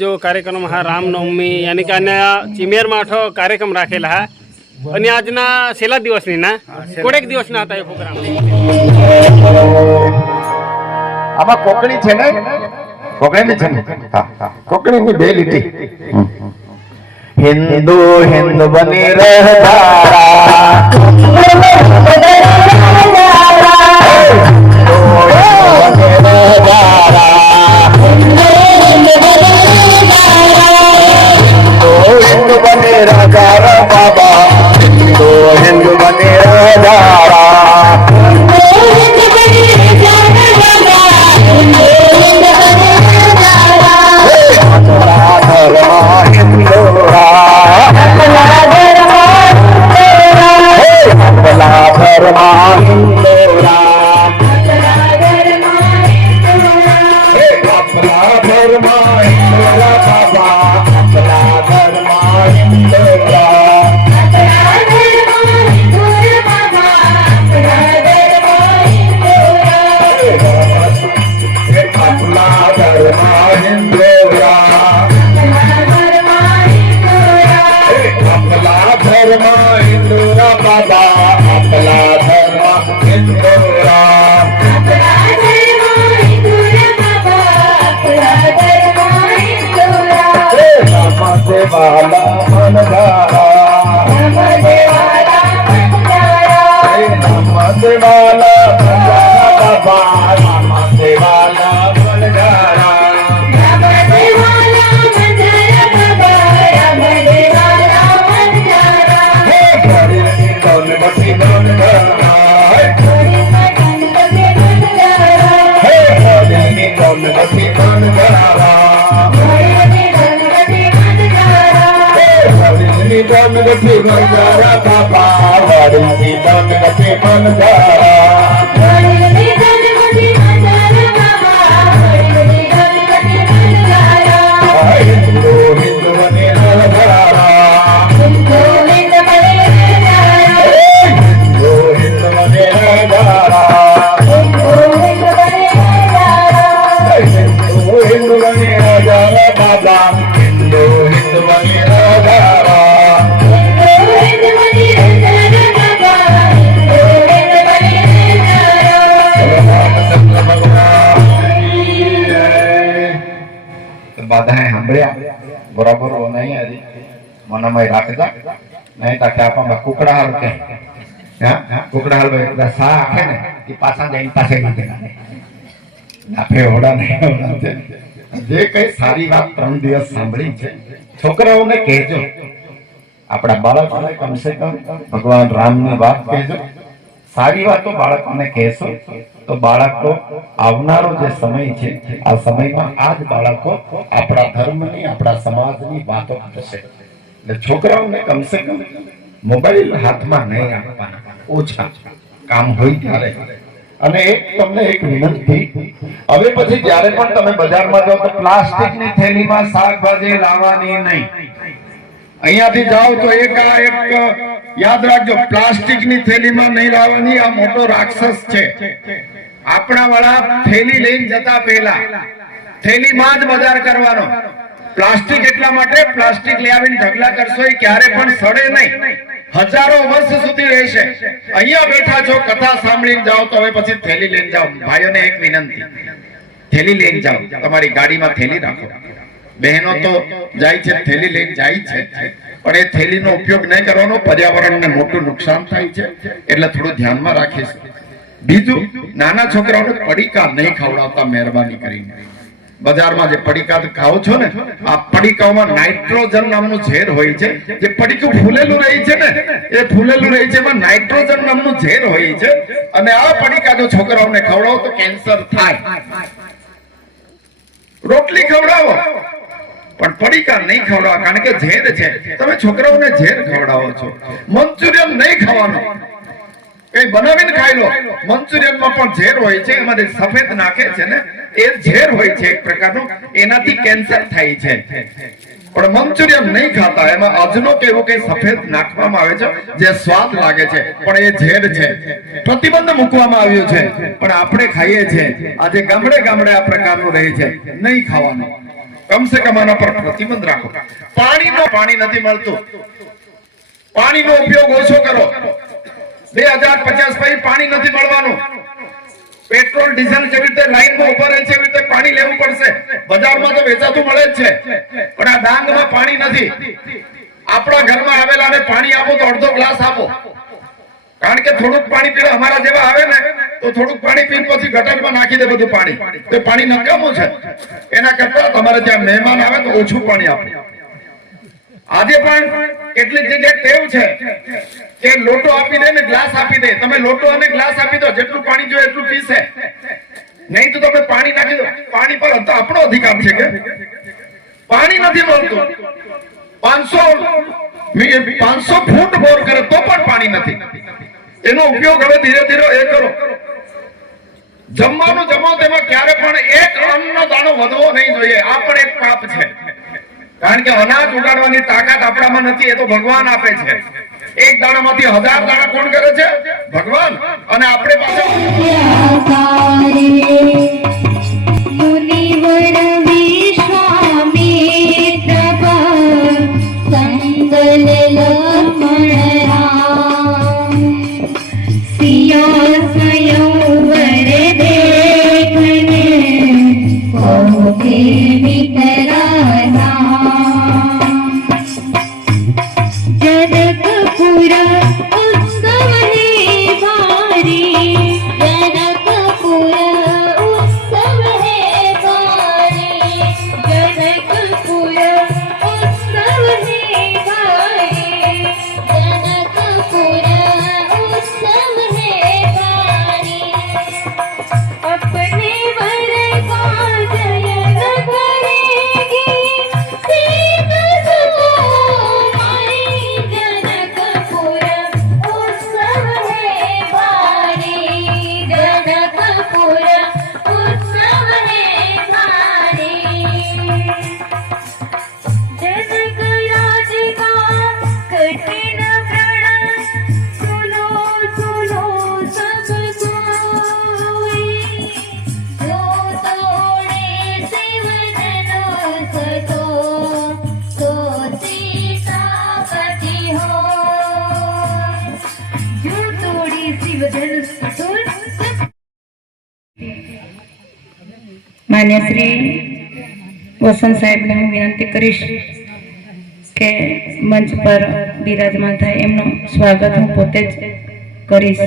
जो कार्यक्रम हा रामनवमी यानी कि अन्य चिमेर माठो कार्यक्रम राखेला हा आणि आजना सेला दिवसनी ना कोडेक दिवस ना आता हे प्रोग्राम આમાં કોકણી છે ને કોકણી છે ને હા હા કોકણીની બે લીટી હિન્દુ હિન્દુ બની રહેતા बराबर नहीं है मन में राखता नहीं ताकि आप कुकड़ा हाल के कुकड़ा हाल में सा आखे ने कि पासा जाइन पासे नहीं नाफे होड़ा नहीं जे कई सारी बात 3 દિવસ સાંભળી છે છોકરાઓને કહેજો આપણા બાળકોને કમ સે કમ ભગવાન રામની વાત કહેજો સારી વાતો બાળકોને કહેશો તો બાળકો આવનારો જે સમય છે આ સમયમાં આ જ બાળકો આપણા ધર્મની આપણા સમાજની વાતો કરશે એટલે છોકરાઓને કમ સે કમ મોબાઈલ હાથમાં નહીં આપવાના ઓછા કામ હોય ત્યારે અને એક તમને એક વિનંતી હવે પછી જ્યારે પણ તમે બજારમાં જાઓ તો પ્લાસ્ટિકની થેલીમાં શાકભાજી લાવવાની નહીં અહીંયાથી જાઓ તો એક યાદ રાખજો પ્લાસ્ટિકની થેલીમાં નહીં લાવવાની આ મોટો રાક્ષસ છે આપણા વાળા થેલી લઈને જતા પહેલા થેલીમાં જ બજાર કરવાનો પ્લાસ્ટિક એટલા માટે પ્લાસ્ટિક લઈ આવીને ઢગલા કરશો એ ક્યારે પણ સડે નહીં હજારો વર્ષ સુધી રહેશે અહીંયા બેઠા છો કથા સાંભળીને જાઓ તો હવે પછી થેલી લઈને જાઓ ભાઈઓને એક વિનંતી થેલી લઈને જાઓ તમારી ગાડીમાં થેલી રાખો બહેનો તો જાય છે થેલી લઈને જાય છે પણ એ થેલીનો ઉપયોગ નહીં કરવાનો પર્યાવરણને મોટું નુકસાન થાય છે એટલે થોડું ધ્યાનમાં રાખીશું બીજું નાના છોકરાઓને પડીકા નહીં ખવડાવતા મહેરબાની કરીને બજારમાં જે પડીકા ખાઓ છો ને આ પડીકાઓમાં નાઇટ્રોજન નામનું ઝેર હોય છે જે પડીકું ફૂલેલું રહે છે ને એ ફૂલેલું રહે છે એમાં નાઇટ્રોજન નામનું ઝેર હોય છે અને આ પડીકા જો છોકરાઓને ખવડાવો તો કેન્સર થાય રોટલી ખવડાવો પણ પડીકા નહીં ખવડાવો કારણ કે ઝેર છે તમે છોકરાઓને ઝેર ખવડાવો છો મંચુરિયન નહીં ખાવાનું કઈ બનાવીને ખાઈ લો મંચુરિયનમાં પણ ઝેર હોય છે એમાં સફેદ નાખે છે ને એ ઝેર હોય છે એક પ્રકારનું એનાથી કેન્સર થાય છે પણ મંચુરિયન નહીં ખાતા એમાં અજનો કે એવું કઈ સફેદ નાખવામાં આવે છે જે સ્વાદ લાગે છે પણ એ ઝેર છે પ્રતિબંધ મૂકવામાં આવ્યું છે પણ આપણે ખાઈએ છીએ આજે ગામડે ગામડે આ પ્રકારનું રહે છે નહીં ખાવાનું કમ સે કમ આના પર પ્રતિબંધ રાખો. પાણી નથી મળતું, પાણીનો ઉપયોગ ઓછો કરો. 2050 પછી પાણી નથી મળવાનું. પેટ્રોલ ડીઝલ જેવી રીતે લાઈનમાં ઉભા રહે છે એવી રીતે પાણી લેવું પડશે. બજારમાં તો વેચાતું મળે જ છે, પણ આ ડાંગમાં પાણી નથી. આપણા ઘરમાં આવેલાને પાણી આપો તો અડધો ગ્લાસ આપો, કારણ કે થોડુંક પાણી પીવા અમારા જેવા આવે ને તો થોડુંક પાણી પીને પછી ગટરમાં નાખી દે બધું પાણી. તો પાણી નકામું છે. એના કરતા તમારે ત્યાં મહેમાન આવે તો ઓછું પાણી આપો. આજે પણ કેટલીક જગ્યાએ ટેવ છે કે લોટો આપી દે ને ગ્લાસ આપી દે. તમે લોટો અને ગ્લાસ આપી દો, જેટલું પાણી જોઈએ એટલું પીશે, નહીં તો તમે પાણી નાખી દો. પાણી પર આપણો અધિકાર છે કે પાણી નથી મળતું. 500 ફૂટ બોર કરે તો પણ પાણી નથી. એનો ઉપયોગ હવે ધીરે ધીરે એ કરો. જમવાનું જમો તેમાં ક્યારે પણ એક અન્નનો દાણો વધવો નહીં જોઈએ. આ પણ એક પાપ છે, કારણ કે અનાજ ઉગાડવાની તાકાત આપણામાં નથી, એ તો ભગવાન આપે છે. એક દાણામાંથી 1000 દાણા કોણ કરે છે? ભગવાન. અને આપણે પાછા માન્ય શ્રી વસંત સાહેબને હું વિનંતી કરીશ કે મંચ પર બિરાજમાન થાય. એમનું સ્વાગત હું પોતે જ કરીશ.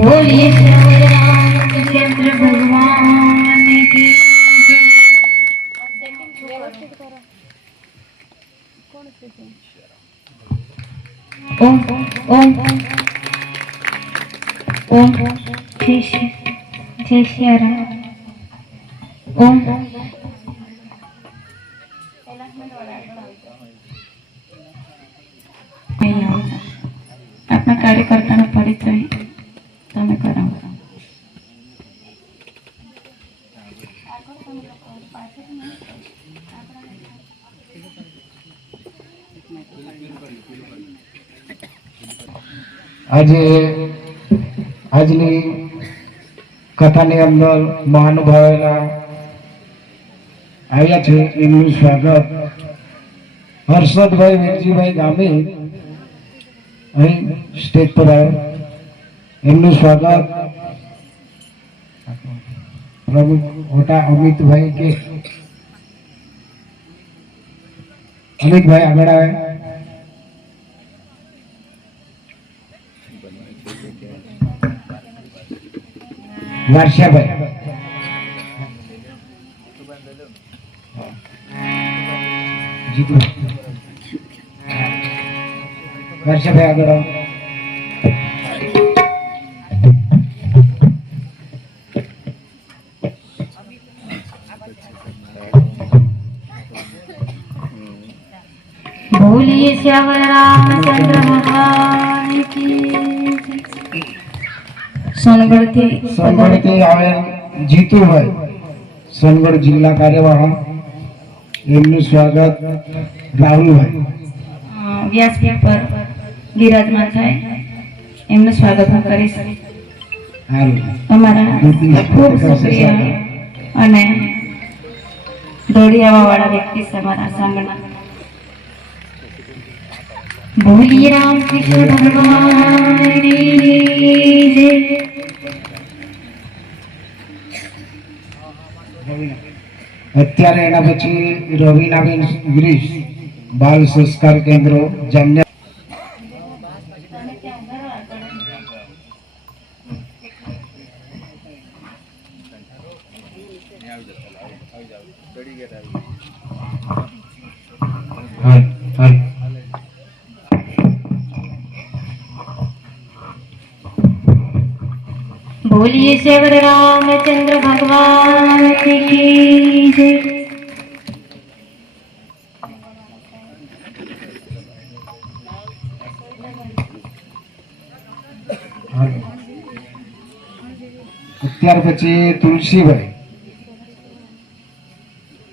बोलिए रामचंद्र भगवान की ओम ओम ओम जय श्री राम. ओम अपना कार्यकर्ता નો પરિચય તમે કરાવો. આજે આજની કથાની અંદર મહાનુભાવેલા આવ્યા છે. એમનું સ્વાગત હર્ષદભાઈ વેરજીભાઈ ગામે અહીં સ્ટેજ પર આવ્યા. એમનું સ્વાગત પ્રમુખ મોટા અમિતભાઈ કે અમિતભાઈ આગળ આવે. વર્ષાભાઈ જીતુ વર્ષાભાઈ આગળ આવે. बोलिए श्यावर रामचंद्र भगवान की. સોનગઢથી સોનગઢથી આવેલ જીતુભાઈ, સોનગઢ જિલ્લા કાર્યવાહ, એમનું સ્વાગત રાહુલભાઈ. વ્યાસપીઠ પર બિરાજમાન થાય એમનું સ્વાગત હું કરીશ. અમારા ખૂબ સુપ્રિય અને દોડી આવવા વાળા વ્યક્તિ છે અમારા સાંગણા. બોલીએ રામ કૃષ્ણ ભગવાનની જય. અત્યારે એના પછી રવિનાબેન ગિરીશ, બાલ સંસ્કાર કેન્દ્ર જામનગર. बोलिए श्री रामचंद्र भगवान की जय. અત્યાર પછી તુલસીભાઈ,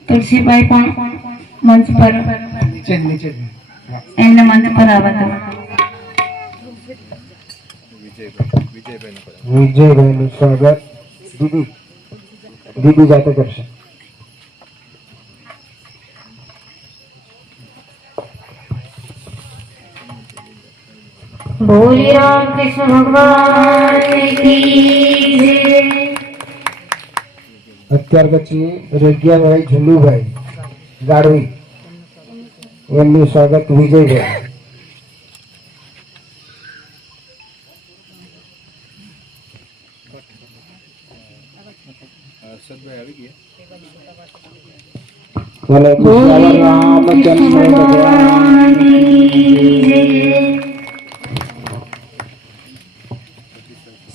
તુલસીભાઈ પણ મંચ પર નીચે એમને મંચ પર આવવા દો. વિજયભાઈનું સ્વાગત દીદી જાતે કરશે. बोलिए राम कृष्ण भगवान की जय. અત્યાર પછી રગિયાભાઈ ઝુલુભાઈ ગાડવી, એમનું સ્વાગત વિજયભાઈ. બોલો રામચંદ્ર ભગવાન की जय.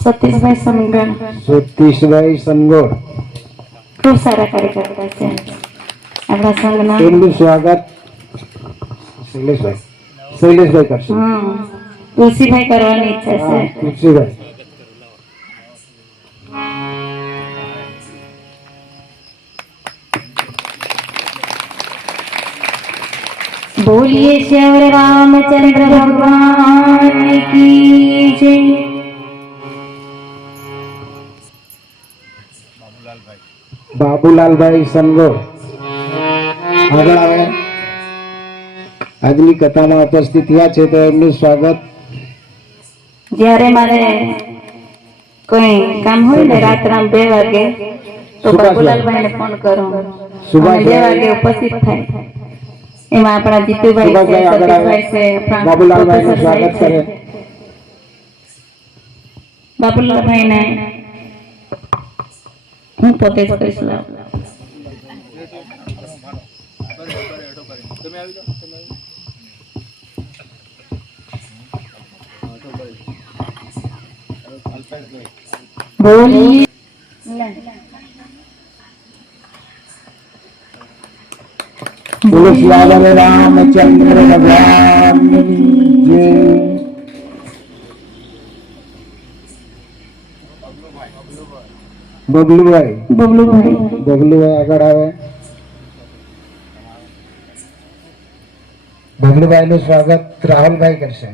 સતીશભાઈ સમગણ સતીશભાઈ સંગોળ, ખૂબ સારા કાર્યકર્તા છે આપણા સંઘના. એમનું સ્વાગત શૈલેષભાઈ કરશે. તુલસીભાઈ કરવાની ઈચ્છા છે. તુલસીભાઈ. बोलिए श्री रामचंद्र भगवान की जय. બાબુલાલભાઈ સંગોળ આગળ આવે. આજની કથામાં ઉપસ્થિત થયા છે તો એમનું સ્વાગત. જ્યારે મારે કોઈ કામ હોય ને રાત્રા 2 વાગે તો બાબુલાલભાઈને ફોન કરો, અને 2 વાગે ઉપસ્થિત થાય. એમાં આપણા જીતુભાઈ છે, સતીશભાઈ છે, બાબુલાલભાઈનું સ્વાગત કરે. બાબુલાલભાઈને હું પોતે જ કરીશ. બોલીએ બોલો શ્રી રામચંદ્ર ભગવાનની જય. બબલુભાઈ આગળ આવે. બબલુભાઈ નું સ્વાગત રાહુલભાઈ કરશે.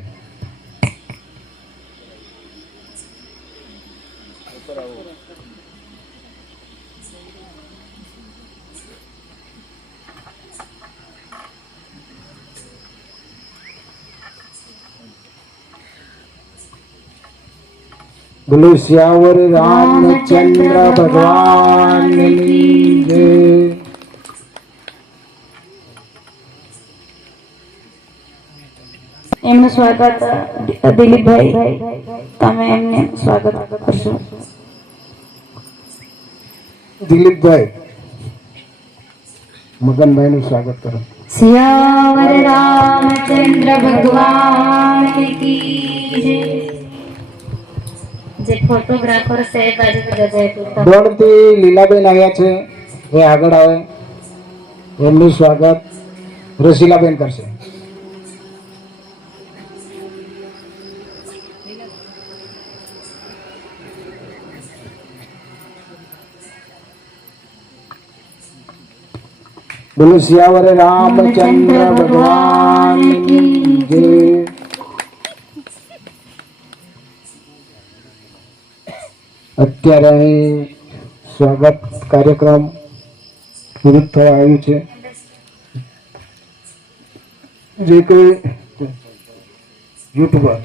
બોલો શ્યાવર રામચંદ્ર ભગવાનની જય. એમનું સ્વાગત દિલીપભાઈ, તમે એમને સ્વાગત કરશો. દિલીપભાઈ મગનભાઈ નું સ્વાગત કરો. સિયાવર રામચંદ્ર ભગવાન કી જય. જે ફોટોગ્રાફર છે એ બાજુ જજાય. દોડથી લીલાબેન આવ્યા છે, એ આગળ આવે. એમનું સ્વાગત રસીલાબેન કરશે. બોલો સિયાવર રામચંદ્ર ભગવાન કી જય. અત્યારે અહીં સ્વાગત કાર્યક્રમ પૂરું થવા આવ્યું છે. જે કોઈ યુટ્યુબર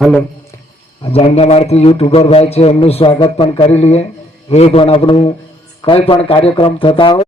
હલો જામનામાળથી યુટ્યુબર ભાઈ છે એમનું સ્વાગત પણ કરી લઈએ. એ પણ આપણું કંઈ પણ કાર્યક્રમ થતા હોય